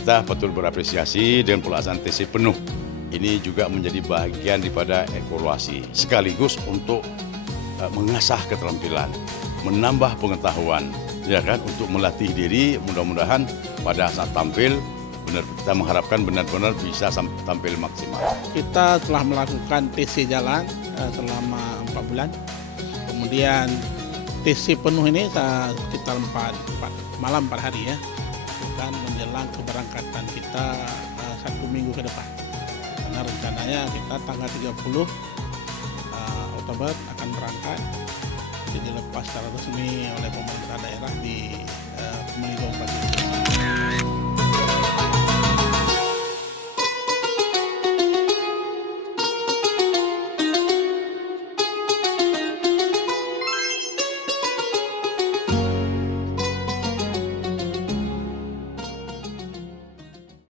kita patut berapresiasi dengan pelaksanaan TC penuh. Ini juga menjadi bagian daripada evaluasi sekaligus untuk mengasah keterampilan, menambah pengetahuan, ya kan, untuk melatih diri. Mudah-mudahan pada saat tampil kita mengharapkan benar-benar bisa tampil maksimal. Kita telah melakukan TC jalan selama 4 bulan. Kemudian TC penuh ini sekitar 4 malam 4 hari ya. Dan menjelang keberangkatan kita 1 minggu ke depan. Karena rencananya kita tanggal 30 Oktober akan berangkat, jadi dilepas secara resmi oleh pemerintah daerah di Pemeli Kabupaten.